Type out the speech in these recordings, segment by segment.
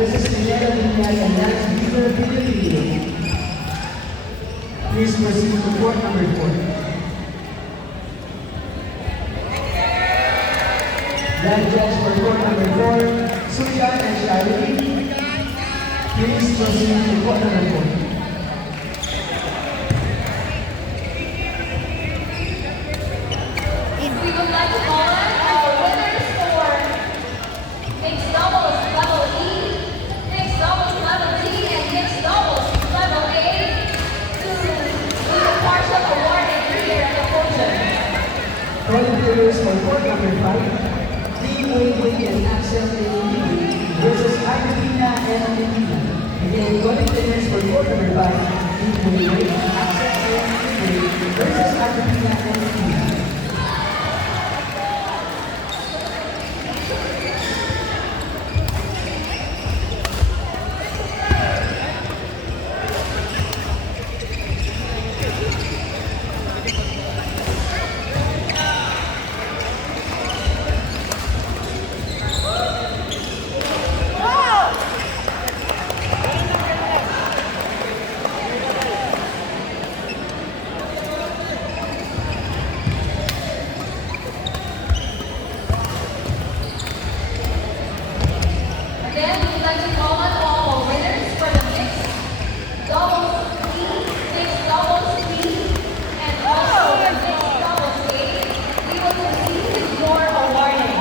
versus Pineda Linyag and Lance Beaver Pilipino. Please proceed to court number 4. Land judge for court number 4, Suyan and Charity. Please proceed to court number 4. We would like to call on our winners for mixed doubles level E, mixed doubles level D, and mixed doubles level A to do the partial awarding here at the podium. Calling players for court number 5, Team Wade and Axel versus Argentina and Argentina. Again, calling players for court number 5, Team Wade, Axel versus Argentina and Argentina. Again, we would like to call on all our winners for the mixed doubles E, mixed doubles D, and also the mixed doubles A. We will proceed with your awarding.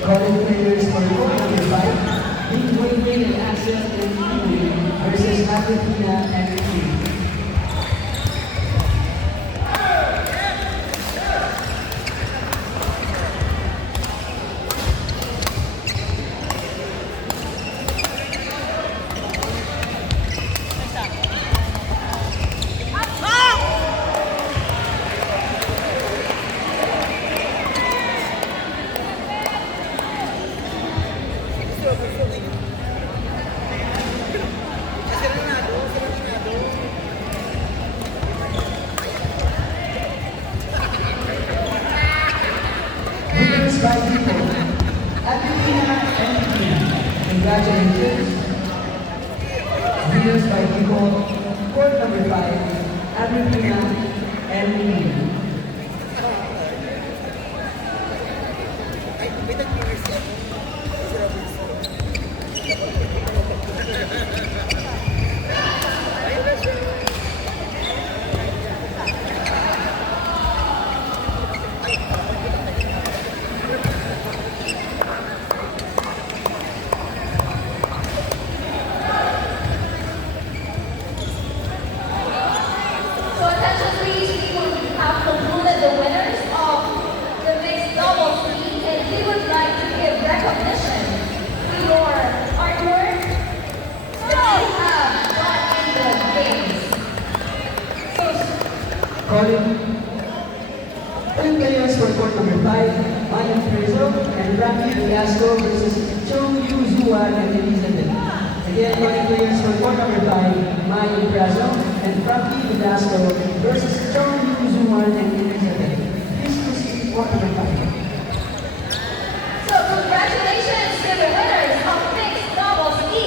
Calling players for court number 5, Team Wade and Axel versus Argentina and Argentina. Winners by default, Argentina and Argentina. Congratulations. Winners by default, court number 5, Argentina and Argentina. So attention please, we will have concluded the winners of the mixed doubles league, and we would like to give recognition to your hard work that you have done in the games. So Calling players for court number 5, Mayan Prezo and Frankie Velasco versus Chong Yu Zuan and Elizabeth. Again, calling players for court number 5, Mayan Prezo and Frankie Velasco versus Chong Yu Zuan and Elizabeth. Please proceed to court number 5. So congratulations to the winners of mixed doubles E.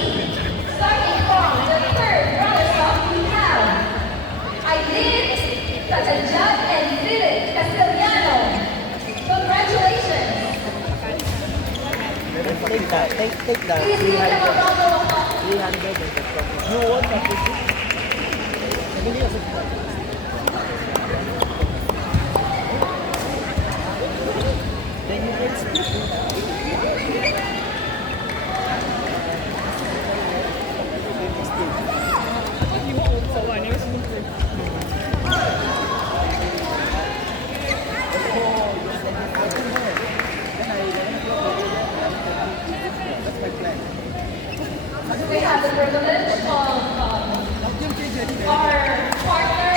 Starting from the third runners-up, we have Aileen Catanjat and Philip Castellano. Congratulations. Take that. Take that. Please give them a round of applause. 300 and you want that to do? Then you can split it. We have the privilege of our partner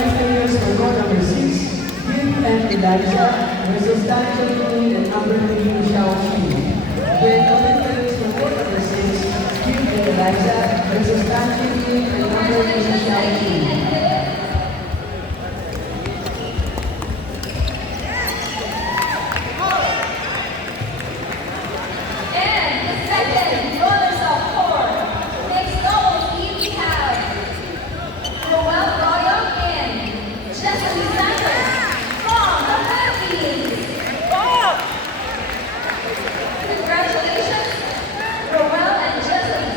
Running players for court number 6, Kim and Elijah versus Dan Chong and Amber Lee Xiao Qi. Then running players for court number 6, Kim and Elijah versus Dan Chong and Amber Lee Xiao Qi. And the second runners up for mixed doubles team, we have Roel Royal and Jessica Sanders from the Philippines. Congratulations, Roel and Jessica.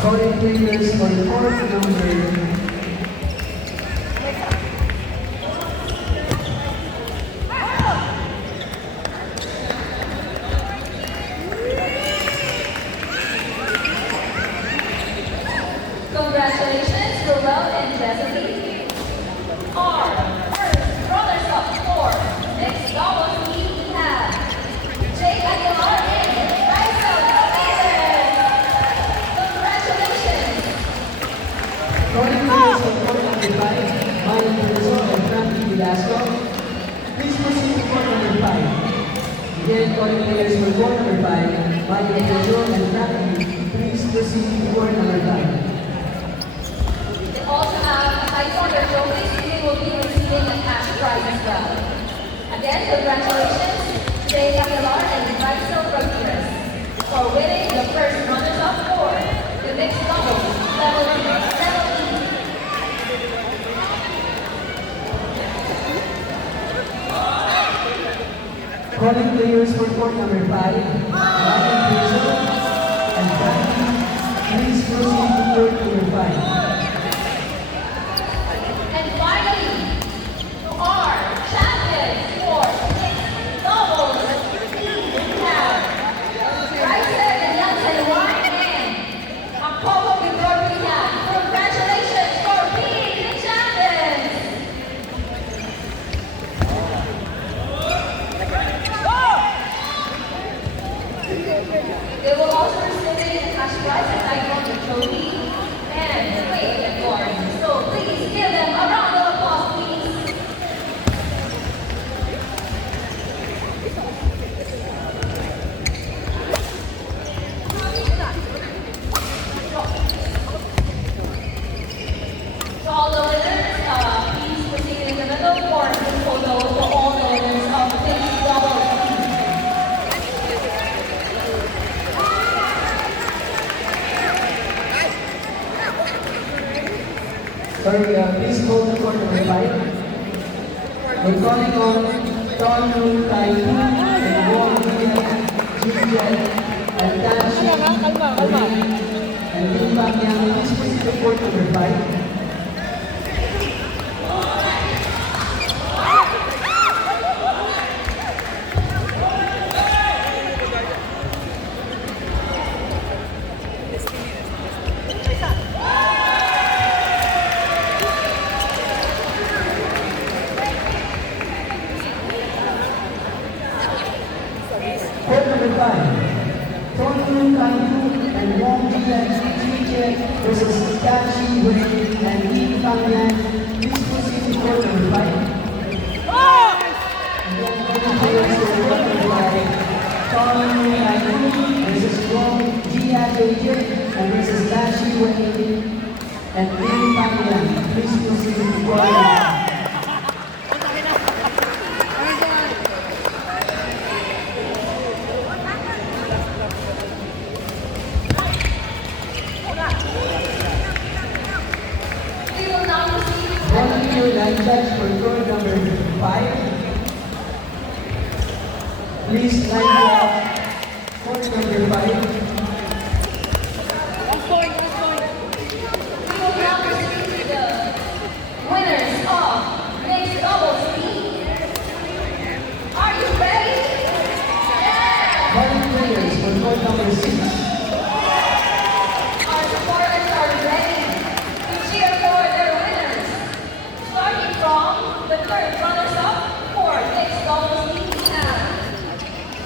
Calling players for court number Congratulations, Roel and Jessica. Our first runners up for mixed doubles team, we have Jay Aguilar and Rysel Ramirez. Congratulations. calling players for court number 5, Maya Perzo and Frankie Velasco. Please proceed to court number 5. Again, calling players for court number 5, Maya Perzo and Frankie. Please proceed to court number 5. They also have a taekwondo trophies. They will be receiving a cash prize as well. Again, congratulations, Jay Aguilar and Rysel Ramirez for winning the first runners-up for the mixed doubles level E. Calling players for court number 5, Ryan Perzo and Frankie. Please proceed to court number 5. And finally, our champions for mixed doubles team, we have Bryson and Yansen Wine and Apollo Vidorina. Congratulations for being the champions! They will also receive a cash prize and taekwondo trophy and plate and board. So please give them a round of applause, please. To all the winners, please proceed in the middle for this photo for all the winners of mixed doubles team. Sorry, please hold the court number 5. We're calling on Don Moon Tai and Wong Juliet and Dan Shi and Lim Bang Yang. Please proceed to court number 5. Court number 5, Don Moon Tai and Wong Juliet versus Dan Shi Wei and Lim Bang Yang. Please proceed to court number 5. And then players for court number 5, Don Moon Tai versus Wong Juliet and versus Dan Shi Wei and Lim Bang Yang. Please proceed to court number 5. We will now proceed Volunteer line judge for court number 5. Please line up court number 5. We will now proceed to the winners of mixed doubles team. Are you ready? Yeah! Volunteers for court number 6. Our supporters are ready to cheer for their winners. Starting from the third runners-up for mixed doubles team, we have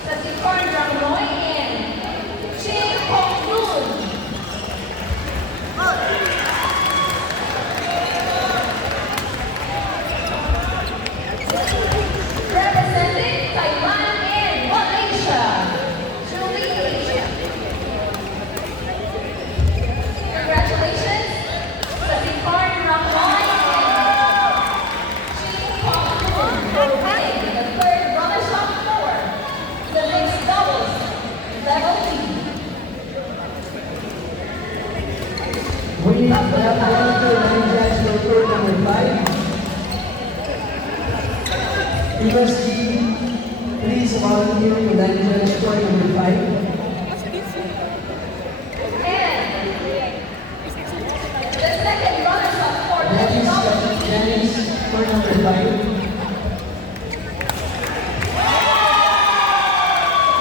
Satikarn Ramroy and Ching Hong Loon. Reverse G, please volunteer to line judge court number 5. And the second runners-up for mixed doubles team. Janice, court number 5.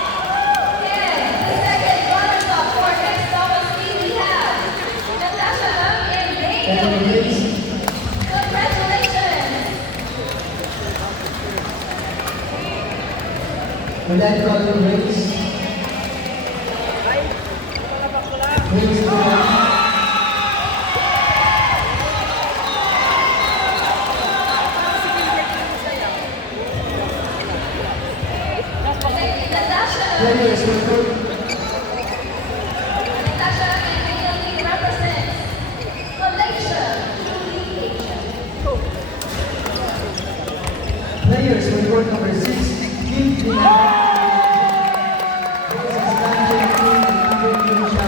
And the second runners-up for mixed doubles team we have Natasha Ang and And Daniel Lee. please, Congratulations! would that brother raise? Raise the one. Thank you, Natasha. Players will go. Natasha and Daniel Lee represents Malaysia, Julie Asian. Players will court number 6. Kim Dinara. This is Tanjay King and Andre King Shao.